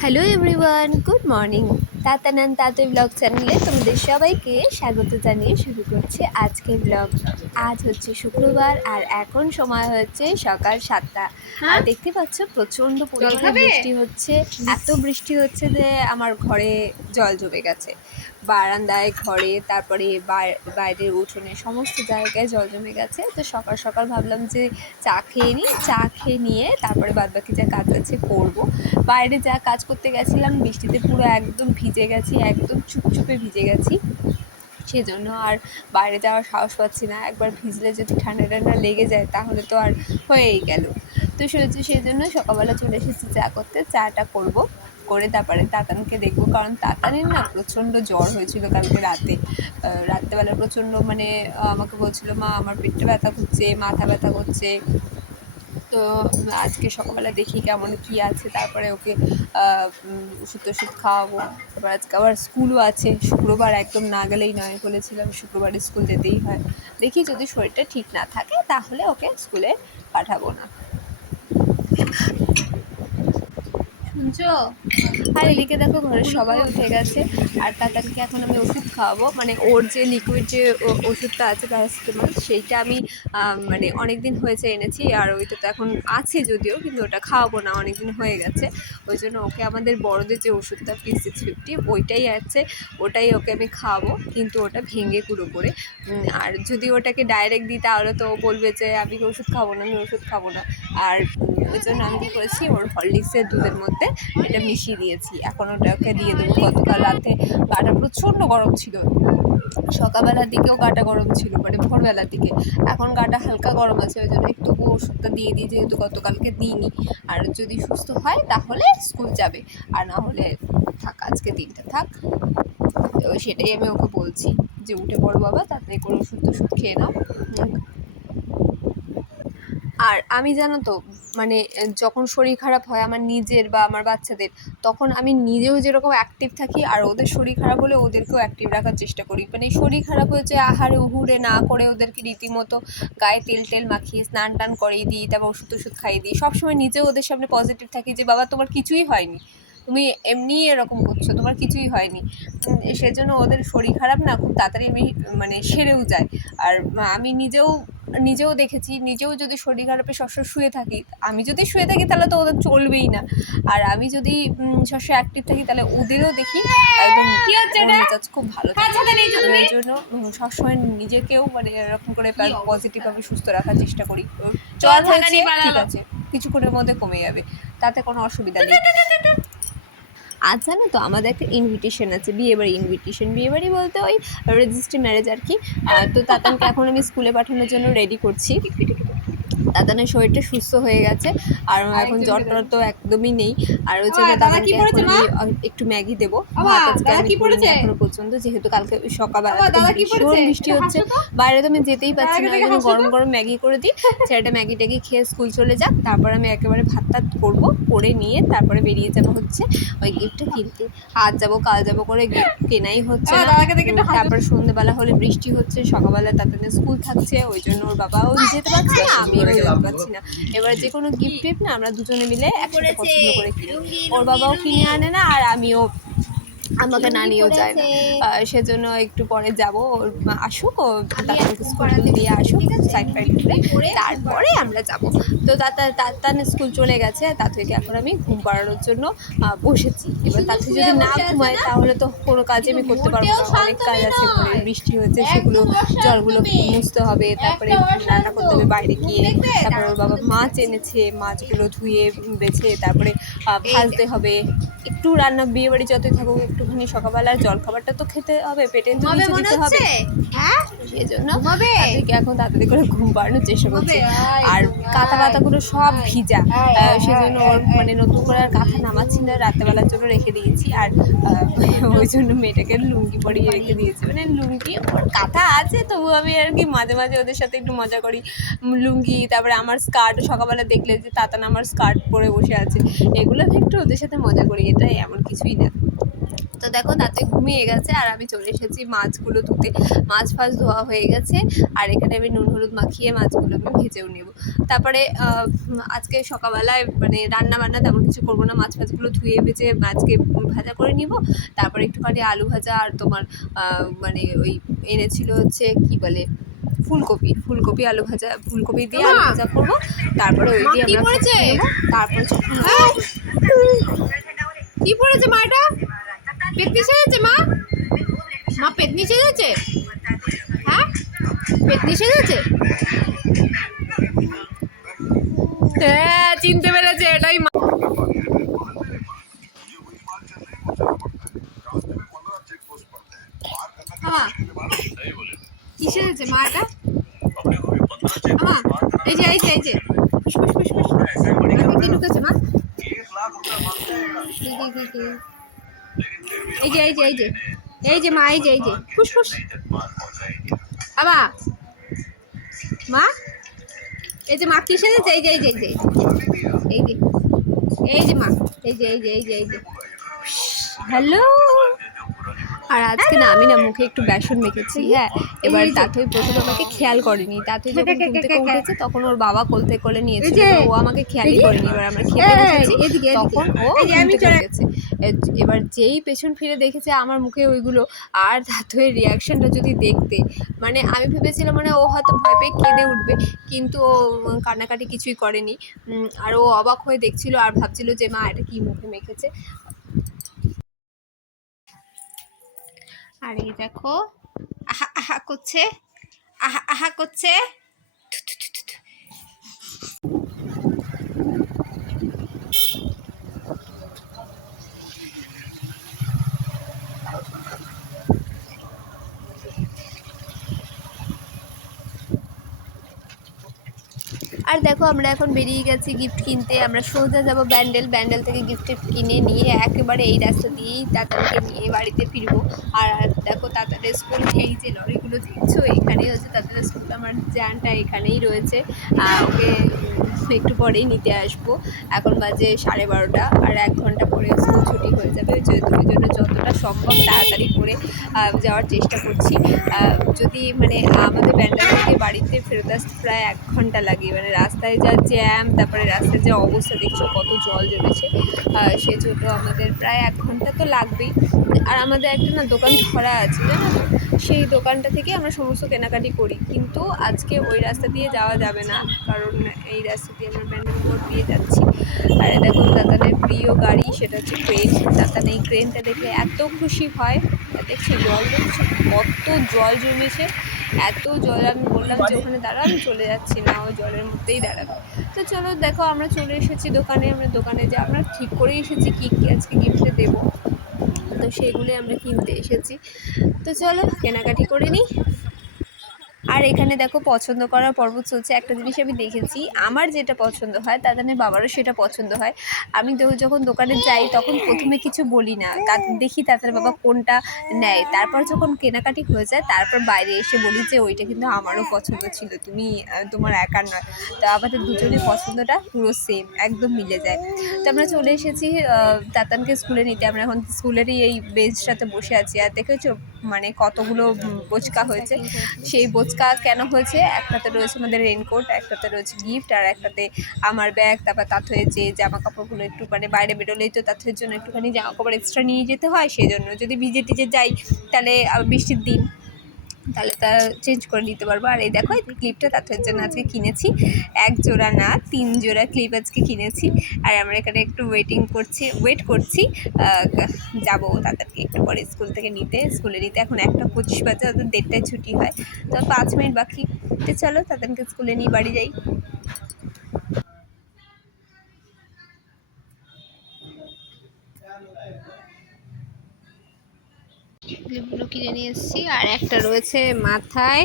Hello everyone, good morning. তাতানান তাতই blog চ্যানেলে তোমাদের সবাইকে স্বাগত জানিয়ে শুরু করছে আজকের ব্লগ। আজ হচ্ছে শুক্রবার আর এখন সময় হচ্ছে সকাল 7টা। আর দেখতে পাচ্ছ প্রচণ্ড পরিমাণে বৃষ্টি হচ্ছে। এত বৃষ্টি হচ্ছে যে আমার ঘরে জল জমে গেছে, বারান্দায়, ঘরে, তারপরে বাইরের উঠোনে, সমস্ত জায়গায় জল জমে গেছে। তো সকাল সকাল ভাবলাম যে চা খেয়ে নিই, চা খেয়ে নিয়ে তারপরে বাদবাকি যা কাজ আছে করবো। বাইরে যা কাজ করতে গেছিলাম বৃষ্টিতে পুরো একদম ভিজে গেছি, একদম চুপচুপে ভিজে গেছি, সেজন্য আর বাইরে যাওয়ার সাহস পাচ্ছি না। একবার ভিজলে যদি ঠান্ডা ঠান্ডা লেগে যায় তাহলে তো আর হয়েই গেল। তো সেই জন্য সকালবেলা চলে এসেছি চা করতে, চাটা করব, করে তারপরে তাতানকে দেখবো, কারণ তাতানের না প্রচণ্ড জ্বর হয়েছিল কালকে রাতে। রাত্রেবেলা প্রচণ্ড মানে আমাকে বলছিল, মা আমার পেটটা ব্যথা করছে, মাথা ব্যথা করছে। তো আজকে সকালবেলা দেখি কেমন কি আছে, তারপরে ওকে ওষুধ টষুধ খাওয়াবো। তারপর আজকে আবার স্কুলও আছে, শুক্রবার একদম না গেলেই নয়, বলেছিলাম শুক্রবারে স্কুল যেতেই হয়। দেখি যদি শরীরটা ঠিক না থাকে তাহলে ওকে স্কুলে পাঠাবো না। শুনছো? আর এদিকে দেখো ঘরের সবাই উঠে গেছে, আর তাতানকে এখন আমি ওষুধ খাওয়াবো। মানে ওর যে লিকুইড যে ওষুধটা আছে প্যারাসিটামল, সেইটা আমি মানে অনেক দিন হয়েছে এনেছি, আর ওইটা তো এখন আছে যদিও, কিন্তু ওটা খাওয়াবো না, অনেক দিন হয়ে গেছে। ওই জন্য ওকে আমাদের বড়দের যে ওষুধটা P650 ওইটাই আছে, ওটাই ওকে আমি খাওয়াবো, কিন্তু ওটা ভেঙে গুঁড়ো করে। আর যদি ওটাকে ডাইরেক্ট দিই তাহলে তো ও বলবে যে আমি ওষুধ খাবো না, আমি ওষুধ খাবো না। আর ওই জন্য আমি কী করেছি, ওর হরলিক্সের দুধের মধ্যে এটা মিশিয়ে দিয়েছি, এখন ওটাকে দিয়ে দেবো। গতকাল রাতে গাটা প্রচণ্ড গরম ছিল, সকালবেলার দিকেও গাটা গরম ছিল, মানে ভোরবেলার দিকে। এখন গাটা হালকা গরম আছে, ওই জন্য একটু ওষুধটা দিয়ে দিই, যেহেতু গতকালকে দিইনি। আর যদি সুস্থ হয় তাহলে স্কুল যাবে, আর না হলে থাক, আজকে দিনটা থাক। তো সেটাই আমি ওকে বলছি যে উঠে পড়ো বাবা, তাড়াতাড়ি করে ওষুধ টষুধ খেয়ে নাও। আর আমি জানো তো, মানে যখন শরীর খারাপ হয় আমার নিজের বা আমার বাচ্চাদের, তখন আমি নিজেও যেরকম অ্যাক্টিভ থাকি, আর ওদের শরীর খারাপ হলে ওদেরকেও অ্যাক্টিভ রাখার চেষ্টা করি। মানে শরীর খারাপ হয়েছে আহারে উহুরে না করে ওদেরকে রীতিমতো গায়ে তেল মাখিয়ে স্নান টান করিয়ে দিই, তারপর ওষুধ টষুধ খাইয়ে দিই। সবসময় নিজেও ওদের সামনে পজিটিভ থাকি যে বাবা তোমার কিছুই হয়নি, তুমি এমনিই এরকম করছো, তোমার কিছুই হয়নি। সেজন্য ওদের শরীর খারাপ না খুব তাড়াতাড়ি আমি মানে সেরেও যায়। আর আমি নিজেও দেখেছি, নিজেও যদি শরীর খারাপে সবসময় শুয়ে থাকি, আমি যদি শুয়ে থাকি তাহলে তো ওদের চলবেই না। আর আমি যদি সবসময় অ্যাক্টিভ থাকি তাহলে ওদেরও দেখি একদম মেজাজ খুব ভালো থাকে। ওই জন্য সবসময় নিজেকেও মানে এরকম করে পজিটিভভাবে সুস্থ রাখার চেষ্টা করি। জ্বর হয়েছে ঠিক আছে, কিছুক্ষণের মধ্যে কমে যাবে, তাতে কোনো অসুবিধা নেই। আজ জানো তো আমাদের একটা ইনভিটেশন আছে, বিয়েবাড়ি ইনভিটেশন। বিয়েবাড়ি বলতে ওই রেজিস্ট্রি ম্যারেজ আর কি। তো তাতানকে এখন আমি স্কুলে পাঠানোর জন্য রেডি করছি। দাদানের শরীরটা সুস্থ হয়ে গেছে, আর এখন জ্বর টর তো একদমই নেই। আর হচ্ছে দাদাকে এখন আমি একটু ম্যাগি দেবো, ভাত আজকে আমি করিনি এখনো পর্যন্ত, যেহেতু কালকে সকালবেলা ভীষণ বৃষ্টি হচ্ছে, বাইরে তো আমি যেতেই পারছি না, ওই জন্য গরম গরম ম্যাগি করে দিই। ছেলেটা ম্যাগি ট্যাগি খেয়ে স্কুল চলে যাক, তারপর আমি একেবারে ভাত টাত করবো, করে নিয়ে তারপরে বেরিয়ে যাবো হচ্ছে ওই গিফটটা কিনতে। আজ যাবো কাল যাবো করে গিফট কেনাই হচ্ছে না। তারপর সন্ধ্যেবেলা হলে বৃষ্টি হচ্ছে, সকালবেলা তাদের স্কুল থাকছে, ওই জন্য ওর বাবাও যেতে পারছে না, আমিও যেতে পারছি না। এবার যে কোনো গিফট টিফট না আমরা দুজনে মিলে একসাথে পছন্দ করে কিনি, ওর বাবাও কিনে আনে না, আর আমিও, আমাকে না নিয়েও যায় না। সেজন্য একটু পরে যাবো, ওর আসুক, ও তাতানকে স্কুল দিয়ে আসুক সাইড ফাইড করে, তারপরে আমরা যাব। তো তাতান স্কুল চলে গেছে, তাদেরকে এখন আমি ঘুম পাড়ানোর জন্য বসেছি। এবার তাতে যদি না ঘুমায় তাহলে তো কোনো কাজে আমি করতে পারবো না, অনেক কাজ আছে, ঘরে বৃষ্টি হয়েছে সেগুলো জলগুলো মুছতে হবে, তারপরে রান্না করতে হবে বাইরে গিয়ে, তারপরে ওর বাবা মাছ এনেছে, মাছগুলো ধুয়ে বেছে তারপরে ভাজতে হবে। একটু রান্না, বিয়ে বাড়ি যতই থাকুক একটুখানি সকালবেলার জল খাবারটা তো খেতে হবে, পেটে তো কিছু দিতে হবে। সেই জন্য তাদেরকে এখন তাড়াতাড়ি করে ঘুম পাড়ানোর চেষ্টা করছি। আর কাঁথা পাতাগুলো সব ভিজা, সেজন্য ওর মানে নতুন করে আর কাঁথা নামাচ্ছি না, রাত্রেবেলার জন্য রেখে দিয়েছি। আর ওই জন্য মেয়েটাকে লুঙ্গি পরিয়ে রেখে দিয়েছি, মানে লুঙ্গি ওর কাঁথা আছে, তবু আমি আর কি মাঝে মাঝে ওদের সাথে একটু মজা করি। লুঙ্গি, তারপরে আমার স্কার্ট, সকালবেলা দেখলে যে তাতান আমার স্কার্ট পরে বসে আছে, এগুলো একটু ওদের সাথে মজা করি, এটা এমন কিছুই না। তো তো দেখো তাতে ঘুমিয়ে গেছে আর আমি চলে এসেছি মাছগুলো ধুতে। মাছ ফাছ ধোয়া হয়ে গেছে আর এখানে আমি নুন হলুদ মাখিয়ে মাছগুলো আমি ভেজেও নেব। তারপরে আজকে সকালবেলায় মানে রান্না বান্না তেমন কিছু করবো না, মাছ ফাছগুলো ধুয়ে ভেজে মাছকে ভাজা করে নিব। তারপরে একটুখানি আলু ভাজা আর তোমার মানে ওই এনেছিল হচ্ছে কি বলে ফুলকপি আলু ভাজা, ফুলকপি দিয়ে আলু ভাজা করবো। তারপরে ওই দিয়ে আমরা খেয়ে নেবো। তারপরে কি পড়েছে মা? এটা পেতনি সেজেছে মা? মা পেতনি সেজেছে? হ্যাঁ পেতনি সেজেছে? হ্যাঁ চিনতে পেরেছে, এটাই মা। কি সেজেছে মা এটা? এই যে এই যে এই যে কি ঢুকেছে মা? এই যে এই যে এই যে এই যে মা, এই যে এই যে ফুসফুস আবা মা, এই যে মা কি সেজেছে? এই যে এই যে এই যে এই যে এই যে মা, এই যে এই যে এই যে এই যে হ্যালো। আর আজকে না আমি না মুখে একটু বেসন মেখেছি। হ্যাঁ এবার তাতই প্রথমে আমাকে খেয়াল করেনি, তাতই যখন ঘুম থেকে উঠেছে তখন ওর বাবা কোল থেকে নিয়েছিল, ও আমাকে খেয়ালই করেনি। এবার আমরা খেতে বসেছি তখন ও চলে গেছে। এবার যেই পেছন ফিরে দেখেছে আমার মুখে ওইগুলো, আর তাতই রিয়াকশনটা যদি দেখতে, মানে আমি ভেবেছিলাম মানে ও হয়তো ভয় পেয়ে কেঁদে উঠবে, কিন্তু ও কান্নাকাটি কিছুই করেনি। আর ও অবাক হয়ে দেখছিল আর ভাবছিল যে মা এটা কি মুখে মেখেছে। আর এই দেখো আহা আহা করছে, আহা আহা করছে। আর দেখো আমরা এখন বেরিয়ে গেছি গিফট কিনতে। আমরা সোজা যাবো ব্যান্ডেল থেকে গিফট কিনে নিয়ে একেবারে এই রাস্তা দিয়েই তাতাকে নিয়ে বাড়িতে ফিরবো। আর দেখো তাতাদের স্কুল, এই যে লরিগুলো দেখছো এখানেই হচ্ছে তাতাদের স্কুল। আমার জানটা এখানেই রয়েছে, ওকে একটু পরেই নিতে আসবো। এখন বাজে 12:30 আর 1 ঘন্টা পরে স্কুল ছুটি হয়ে যাবে। ওই জন্য যতটা সম্ভব তাড়াতাড়ি করে যাওয়ার চেষ্টা করছি। যদি মানে আমাদের ব্যান্ডেল থেকে বাড়িতে ফেরত আসতে প্রায় 1 ঘন্টা লাগে। মানে রাস্তায় যা জ্যাম, তারপরে রাস্তায় যে অবস্থা দেখছো কত জল জমেছে, সেজন্য আমাদের প্রায় 1 ঘন্টা তো লাগবেই। আর আমাদের একটা না দোকান ধরা আছে জানো তো, সেই দোকানটা থেকে আমরা সমস্ত কেনাকাটি করি। কিন্তু আজকে ওই রাস্তা দিয়ে যাওয়া যাবে না, কারণ এই রাস্তা দিয়ে আমরা ব্যান্ডেল মোড় দিয়ে যাচ্ছি। আর দেখো তাতানের প্রিয় গাড়ি, সেটা হচ্ছে ক্রেন। তাতান এই ক্রেনটা দেখলে এত খুশি হয়। দেখছি জল দেখছি কত জল জমেছে, এত জল। আমি বললাম যে ওখানে দাঁড়া, আমি চলে যাচ্ছি না, ওই জলের মধ্যেই দাঁড়াবে। তো চলো দেখো আমরা চলে এসেছি দোকানে। আমরা দোকানে যে আমরা ঠিক করে এসেছি কী কী আজকে গিফটে দেবো, তো সেগুলোই আমরা কিনতে এসেছি। তো চলো কেনাকাটি করে নিই। আর এখানে দেখো পছন্দ করার পর্ব চলছে। একটা জিনিস আমি দেখেছি, আমার যেটা পছন্দ হয় তাদের বাবারও সেটা পছন্দ হয়। আমি তো যখন দোকানে যাই তখন প্রথমে কিছু বলি না, দেখি তাদের বাবা কোনটা নেয়। তারপর যখন কেনাকাটি হয়ে যায় তারপর বাইরে এসে বলি যে ওইটা কিন্তু আমারও পছন্দ ছিল, তুমি তোমার একার নয়। তো আমাদের দুজনের পছন্দটা পুরো সেম, একদম মিলে যায়। তো আমরা চলে এসেছি তাতানকে স্কুলে নিতে। আমরা এখন স্কুলেরই এই বেঞ্চটাতে বসে আছি। আর দেখেছো মানে কতগুলো বোচকা হয়েছে। সেই বোচকা কেন হয়েছে, একটাতে রয়েছে আমাদের রেনকোট, একটাতে রয়েছে গিফট, আর একটাতে আমার ব্যাগ। তারপর তাথয়ে যে জামা কাপড়গুলো একটু মানে বাইরে বেরোলেই তো তাথের জন্য একটুখানি জামা কাপড় এক্সট্রা নিয়ে যেতে হয়, সেই জন্য যদি ভিজে টিজে যাই তাহলে বৃষ্টির দিন তাহলে তা চেঞ্জ করে নিতে পারবো। আর এই দেখো এই ক্লিপটা তাদের জন্য আজকে কিনেছি, 1 জোড়া না 3 জোড়া ক্লিপ আজকে কিনেছি। আর আমরা এখানে একটু ওয়েট করছি যাবো তাদেরকে একটু পরে স্কুল থেকে স্কুলে নিতে। এখন 1:25 বাজে, ওদের 1:30টায় ছুটি হয়, তো 5 মিনিট বাকি। চলো তাদেরকে স্কুলে নিয়ে বাড়ি যাই। ক্লিপগুলো কিনে নিয়ে এসেছি, আর একটা রয়েছে মাথায়।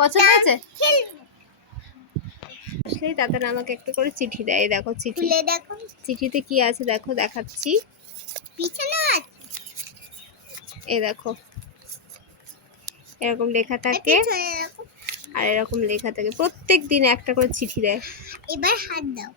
পছন্দ হয়েছে? আসলেই দাদা আমাকে একটা করে চিঠি দেয়। দেখো চিঠি, দেখো চিঠিতে কি আছে দেখো, দেখাচ্ছি। এই দেখো এরকম লেখা থাকে, আর এরকম লেখা থাকে। প্রত্যেক দিন একটা করে চিঠি দেয়। এবার হাত দাও,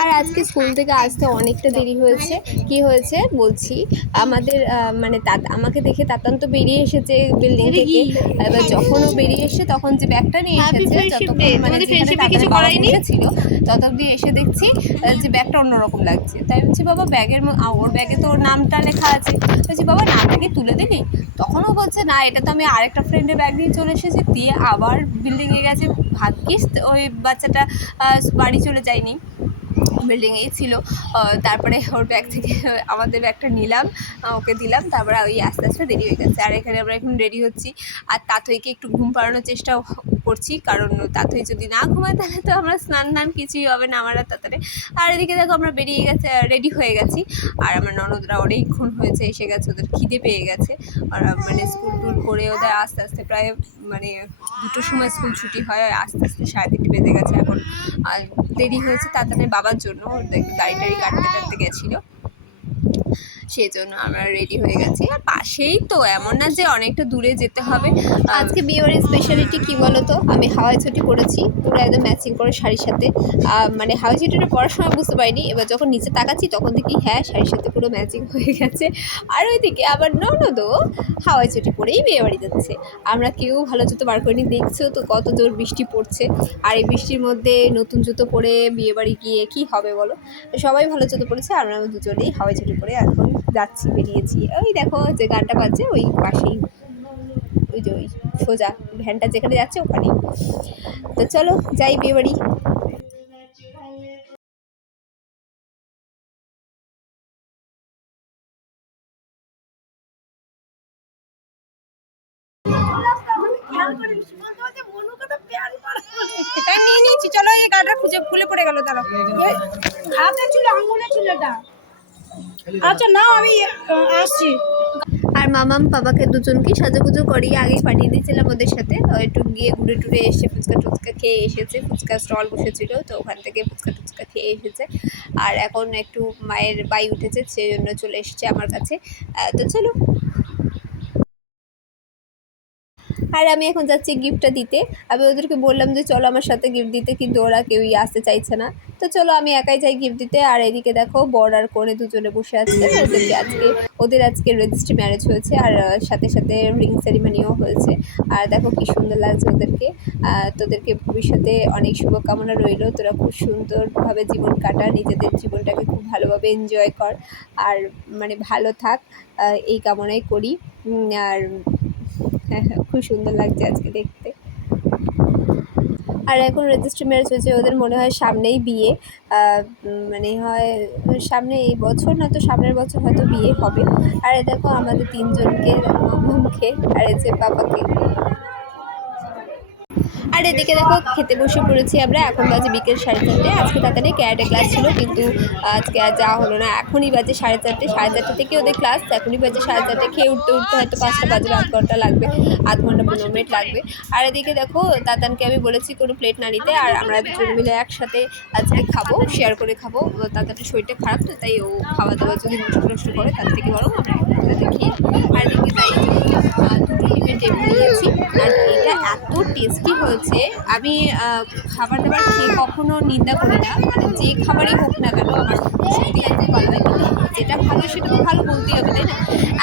আর আজকে স্কুল থেকে আসতে অনেকটা দেরি হয়েছে। কি হয়েছে বলছি, আমাদের মানে আমাকে দেখে তাতান তো বেরিয়ে এসেছে বিল্ডিং থেকে। এবার যখন ও বেরিয়ে এসে তখন যে ব্যাগটা নিয়ে এসেছে, যতক্ষণ মানে যেখানে তাতানের বাবা বসেছিল ততক্ষণ এসে দেখছি যে ব্যাগটা অন্যরকম লাগছে। তাই বলছি বাবা ব্যাগের ওর ব্যাগে তো ওর নামটা লেখা আছে। বলছি বাবা নামটা কি তুলে দিলি? তখনও বলছে না এটা তো আমি আরেকটা ফ্রেন্ডের ব্যাগ দিয়ে চলে এসেছি। দিয়ে আবার বিল্ডিংয়ে গেছে। ভাগ্যিস ওই বাচ্চাটা বাড়ি চলে যায়নি, বিল্ডিংয়েই ছিল। তারপরে ওর ব্যাগ থেকে আমাদের ব্যাগটা নিলাম, ওকে দিলাম। তারপরে ওই আস্তে আস্তে দেরি হয়ে গেছে। আর এখানে আমরা এখন রেডি হচ্ছি। আর তাথইকে একটু ঘুম পাড়ানোর চেষ্টাও করছি, কারণ তাথই যদি না ঘুমায় তাহলে তো আমরা স্নান কিছুই হবে না আমার আর তাড়াতাড়ি। আর এদিকে দেখো আমরা বেরিয়ে গেছে, রেডি হয়ে গেছি। আর আমার ননদরা অনেকক্ষণ হয়েছে এসে গেছে, ওদের খিদে পেয়ে গেছে। আর মানে স্কুল টুল করে ওদের আস্তে আস্তে প্রায় মানে 2টোর সময় স্কুল ছুটি হয়, আস্তে আস্তে 3:30 বেজে গেছে এখন। আর দেরি হয়েছে তাদের বাবার জন্য, দাড়ি টাড়ি কাটতে গেছিলো, সেই জন্য আমরা রেডি হয়ে গেছি। আর পাশেই তো, এমন না যে অনেকটা দূরে যেতে হবে। আজকে বিয়েবাড়ির স্পেশালিটি কী বলো তো, আমি হাওয়াই চটি পরেছি পুরো একদম ম্যাচিং করে শাড়ির সাথে। মানে হাওয়াই চটিটা পরার সময় বুঝতে পারিনি, এবার যখন নিচে তাকাচ্ছি তখন দেখি হ্যাঁ শাড়ির সাথে পুরো ম্যাচিং হয়ে গেছে। আর ওইদিকে আবার ননদও হাওয়াই চটি পরেই বিয়েবাড়ি যাচ্ছে। আমরা কেউ ভালো জুতো বার করিনি, দেখছো তো কত জোর বৃষ্টি পড়ছে। আর এই বৃষ্টির মধ্যে নতুন জুতো পরে বিয়েবাড়ি গিয়ে কি হবে বলো। সবাই ভালো জুতো পরেছে, আমরা দুজনেই হাওয়াই চটি পরে এখন যাচ্ছি, বেরিয়েছি। ওই দেখো যে গানটা বাজছে ওই পাশেই, ওই যে ওই সোজা ভ্যানটা যেখানে যাচ্ছে ওখানেই। তো চলো যাই বিয়েবাড়ি। নিয়ে নিয়েছি, চলো এই গানটা খুলে পড়ে গেল, তারা হাতে ছিল আঙুলে ছিল এটা। আচ্ছা না আমি আসছি। আর মামাম বাবাকে দুজনকে সাজুগুজু করিয়ে আগেই পাঠিয়ে দিয়েছিলাম ওদের সাথে। একটু গিয়ে ঘুরে টুরে এসে ফুচকা টুচকা খেয়ে এসেছে, ফুচকা স্টল বসেছিল তো ওখান থেকে ফুচকা টুচকা খেয়ে এসেছে। আর এখন একটু মায়ের বাই উঠেছে, সেই জন্য চলে এসেছে আমার কাছে। তো চলো। আর আমি এখন যাচ্ছি গিফটটা দিতে। আমি ওদেরকে বললাম যে চলো আমার সাথে গিফট দিতে, কিন্তু ওরা কেউই আসতে চাইছে না। তো চলো আমি একাই যাই গিফট দিতে। আর এদিকে দেখো বর আর কনে দুজনে বসে আছে। ওদের আজকে রেজিস্ট্রি ম্যারেজ হয়েছে, আর সাথে সাথে রিং সেরিমনিও হয়েছে। আর দেখো কি সুন্দর লাগছে ওদেরকে। তোদেরকে ভবিষ্যতে অনেক শুভকামনা রইল, তোরা খুব সুন্দরভাবে জীবন কাটা, নিজেদের জীবনটাকে খুব ভালোভাবে এনজয় কর, আর মানে ভালো থাক, এই কামনাই করি। আর হ্যাঁ খুব সুন্দর লাগছে আজকে দেখতে। আর এখন রেজিস্ট্রি ম্যারেজ হয়েছে, ওদের মনে হয় সামনেই বিয়ে, মানে হয় সামনে এই বছর না তো সামনের বছর হয়তো বিয়ে হবে। আর দেখো আমাদের তিনজনকে, মামাকে আর এই যে বাবাকে। আর এদিকে দেখো খেতে বসে পড়েছি আমরা, এখন বাজে বিকেল 4:30। আজকে তাড়াতাড়ি ক্যারাটে ক্লাস ছিল, কিন্তু আজকে আর যাওয়া হলো না। এখনই বাজে 4:30, 4:30 থেকে ওদের ক্লাস, এখনই বাজে 4:30। খেয়ে উঠতে হয়তো 5টা বাজবে, আধ ঘন্টা লাগবে, আধ ঘন্টা 15 মিনিট লাগবে। আর এদিকে দেখো তাতানকে আমি বলেছি কোনো প্লেট না নিতে, আর আমরা দুজন মিলে একসাথে আজকে খাবো, শেয়ার করে খাবো। তাতানের শরীরটা খারাপ তো, তাই ও খাওয়া দাওয়া যদি নষ্ট করে তার থেকে বরং আমরা একসাথে খেয়ে। আর এদিকে তাই 2টো ডিমের টেবিল নিয়েছি। আর এটা এত টেস্টি হয়েছে, আমি খাবার দাবার খেয়ে কখনো নিন্দা করি না, মানে যে খাবারই হোক না কেন আমার সত্যি খুব ভালো হয়, কিন্তু যেটা ভালো সেটা তো ভালো বলতেই হবে, তাই না?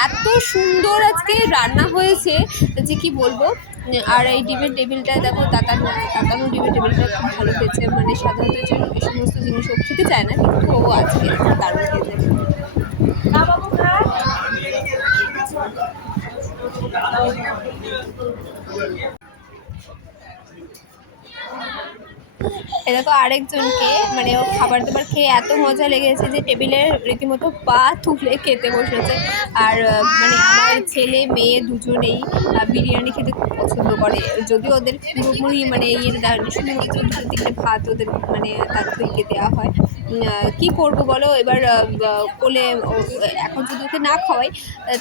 এত সুন্দর আজকে রান্না হয়েছে যে কি বলবো। আর এই ডিমের টেবিলটা দেখো, তাতানো ডিমের টেবিলটা খুব ভালো খেয়েছে, মানে সাধারণত এই সমস্ত জিনিস ও খেতে চায় না, কিন্তু ও আজকে দারুণ খেয়েছে। এ দেখো আরেকজনকে, মানে ও খাবার দাবার খেয়ে এত মজা লেগেছে যে টেবিলে রীতিমতো পা তুলে খেতে বসেছে। আর মানে আমার ছেলে মেয়ে দুজনেই বিরিয়ানি খেতে খুব পছন্দ করে, যদিও ওদের পুরোপুরি মানে শুধুমাত্র 2-3টে ভাত ওদের মানে তাদেরকে দেওয়া হয়। কী করবো বলো, এবার কোলে এখন যদি ওকে না খাওয়াই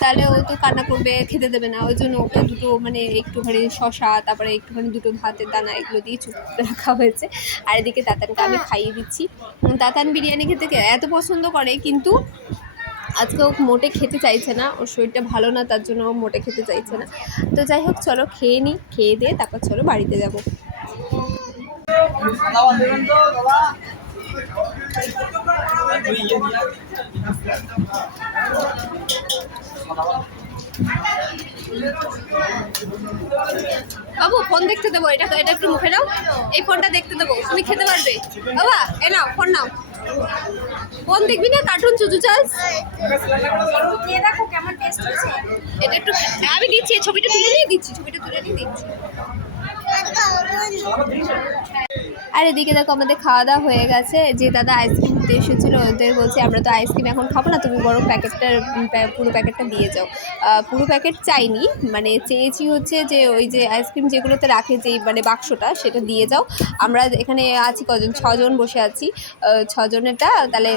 তাহলে ও তো কান্না করবে, খেতে দেবে না। ওই জন্য ওকে দুটো মানে একটুখানি শশা, তারপরে একটুখানি 2টো ভাতের দানা, এগুলো দিয়ে চুপ রাখা হয়েছে। আর এদিকে তাতানকে আমি খাইয়ে দিচ্ছি। তাতান বিরিয়ানি খেতে এত পছন্দ করে, কিন্তু আজকে ও মোটে খেতে চাইছে না, ওর শরীরটা ভালো না, তার জন্য ও মোটে খেতে চাইছে না। তো যাই হোক চলো খেয়ে নিই, খেয়ে দিয়ে তারপর চলো বাড়িতে যাবো। বাবু ফোন দেখতে দেবো, এটা এটা একটু মুখে নাও, এই ফোনটা দেখতে দেবো, তুমি খেতে পারবে। বাবা এ নাও ফোন নাও, ফোন দেখবি না, কার্টুন চুচু চার্লস। খেয়ে দেখো কেমন টেস্ট হয়েছে। এটা একটু আমি দিচ্ছি, ছবিটা তুলে নিয়ে দিচ্ছি, ছবিটা তুলে নিয়ে দিচ্ছি। আর এদিকে দেখো আমাদের খাওয়া দাওয়া হয়ে গেছে। যে দাদা আইসক্রিম দিতে এসেছিলো ওদের বলছি আমরা তো আইসক্রিম এখন খাবো না, তুমি বরং পুরো প্যাকেটটা দিয়ে যাও। পুরো প্যাকেট চাইনি, মানে চেয়েছি হচ্ছে যে ওই যে আইসক্রিম যেগুলোতে রাখে যেই মানে বাক্সটা সেটা দিয়ে যাও। আমরা এখানে আছি কজন, 6 জন বসে আছি, 6 জনেরটা তাহলে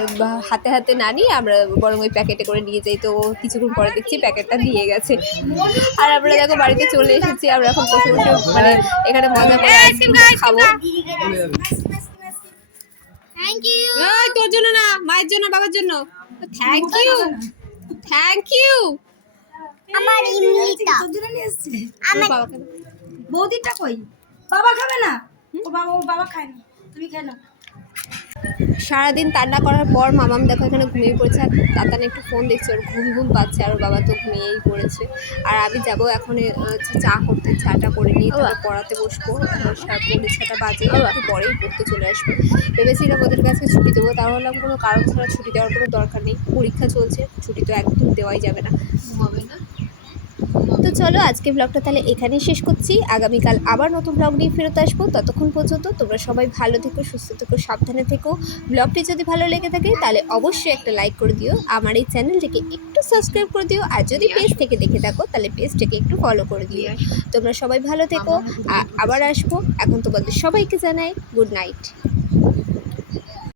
হাতে হাতে না নিয়ে আমরা বরং ওই প্যাকেটে করে নিয়ে যাই। তো কিছুক্ষণ পরে দেখছি প্যাকেটটা দিয়ে গেছে। আর আমরা দেখো বাড়িতে চলে এসেছি, আমরা এখন বসে বসে মানে এখানে মজা করে আইসক্রিমটা খাবো। Thank you. এই তোর জন্য না, মায়ের জন্য, বাবার জন্য। Thank you, thank you. আমার ইমলিটা তোর জন্য নিয়ে এসেছে। বাবাকে দাও। বৌদিটা কই? বাবা খাবে না? ও বাবা খায় না, তুমি খেয়ে নাও। সারাদিন কান্না করার পর মামাম দেখো এখানে ঘুমিয়ে পড়েছে, আর তাতানে একটু ফোন দেখছে, ওর ঘুম ঘুম পাচ্ছে, আর ওর বাবা তো ঘুমিয়েই পড়েছে। আর আমি যাবো এখন হচ্ছে চা করতে, চাটা করে নিই, তারপর পড়াতে বসবো। 6:30 বাজে, একটু পরেই পড়তে চলে আসবো। ভেবেছিলাম ওদের কাছে ছুটি দেবো, তাহলে কোনো কারণ ছাড়া ছুটি দেওয়ার কোনো দরকার নেই, পরীক্ষা চলছে, ছুটি তো একদম দেওয়াই যাবে না। ঘুমাবে না। তো চলো আজকে ব্লগটা তাহলে এখানেই শেষ করছি। আগামীকাল আবার নতুন ব্লগ নিয়ে ফেরত আসবো। ততক্ষণ পর্যন্ত তোমরা সবাই ভালো থেকো, সুস্থ থেকো, সাবধানে থেকো। ব্লগটি যদি ভালো লেগে থাকে তাহলে অবশ্যই একটা লাইক করে দিও, আমার এই চ্যানেলটিকে একটু সাবস্ক্রাইব করে দিও, আর যদি পেজ থেকে দেখে থাকো তাহলে পেজটাকে একটু ফলো করে দিও। তোমরা সবাই ভালো থেকো, আবার আসবো। এখন তোমাদের সবাইকে জানাই গুড নাইট।